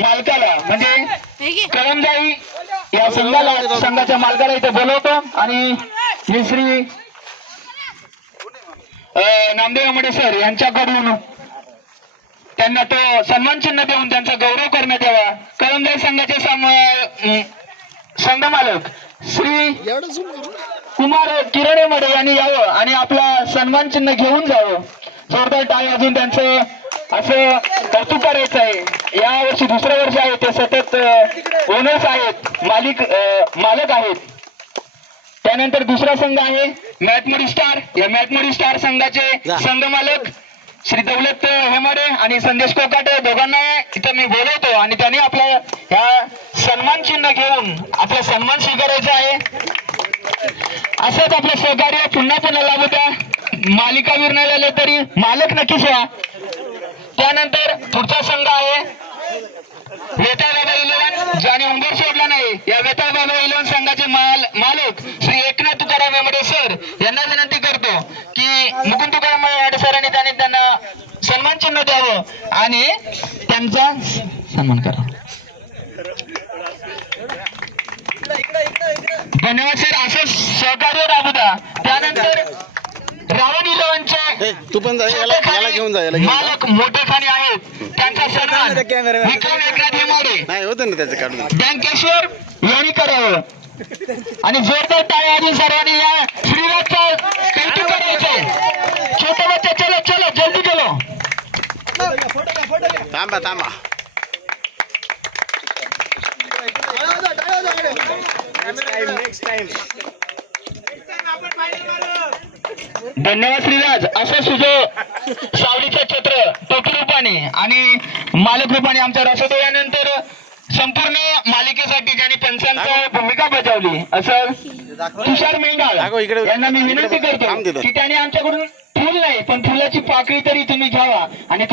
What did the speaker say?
मालकाला म्हणजे कळमजाई या संघाच्या मालकाला इथे बोलवतो आणि श्री नामदेव आंबडे सर यांच्याकडून त्यांना तो सन्मान चिन्ह देऊन त्यांचा गौरव करण्यात यावा. कळमजाई संघाचे संघ मालक श्री कुमार किरणेमडे यांनी यावं आणि आपला सन्मान चिन्ह घेऊन जावं. जोरदार टाळी वाजून त्यांचं असं कौतुक करायचं आहे. या वर्षी दुसरं वर्ष आहे, ते सतत ओनर्स आहेत, मालक आहेत. त्यानंतर दुसरा संघ आहे मॅटमोडी स्टार. या मॅटमोडी स्टार संघाचे संघ मालक श्री दौलत हेमाडे आणि संदेश कोकाटे दोघांना इथं मी बोलवतो आणि त्यांनी आपला ह्या सन्मान चिन्ह घेऊन आपला सन्मान स्वीकारायचा आहे. असंच आपलं सहकार्य पुन्हा पुन्हा लाभू द्या. मालिकावीर नाही झाले तरी मालक नक्कीच व्हा. त्यानंतर पुढचा संघ आहे वेताळ बाबा 11 ज्याने उंबर सोडला नाही. या वेताळ बाबा 11 संघाचे मालक श्री एकनाथ तुकाराम हेमाडे सर यांना विनंती करतो की मुकुंद तुकाराम हेमाडे सरांनी त्यांना सन्मान चिन्ह द्यावं आणि त्यांचा सन्मान करा. धन्यवाद सर. असं सहकार्य राबू द्या. त्यानंतर रावण 11चे तू पण याला घेऊन जा. मालक मोठे खाणी आहेत, त्यांचा सन्मान विक्रम एकनाथ हेमाडे नाही होतं ना त्याचं काढून बँकेश्वर यांनी करावं आणि जोरदार टाळ्या वाजून सर्वांनी या श्रीराजचं कौतुक करायचंय. छोटे बच्चे चलो चलो जल्दी चलो. थांबा थांबा. धन्यवाद श्रीराज. असं सुजो सावलीचं छत्र टोपी रूपाने आणि मालक रूपाने आमच्या रसोदो यानंतर संपूर्ण मालिकेसाठी ज्यांनी पंचांची भूमिका बजावली असं तुषार मेंढाळ यांना मी विनंती करतो की त्यांनी आमच्याकडून फुल नाही पण फुलाची पाकळी तरी तुम्ही घ्यावा आणि